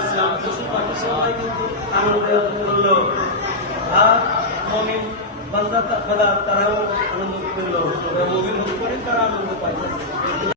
ইসলাম পশু পাখি সবাই কিন্তু আনন্দ করলো। আর মুমিন বান্দা তারাও আনন্দ করলো, মুমিন করে তারা আনন্দ পাইল।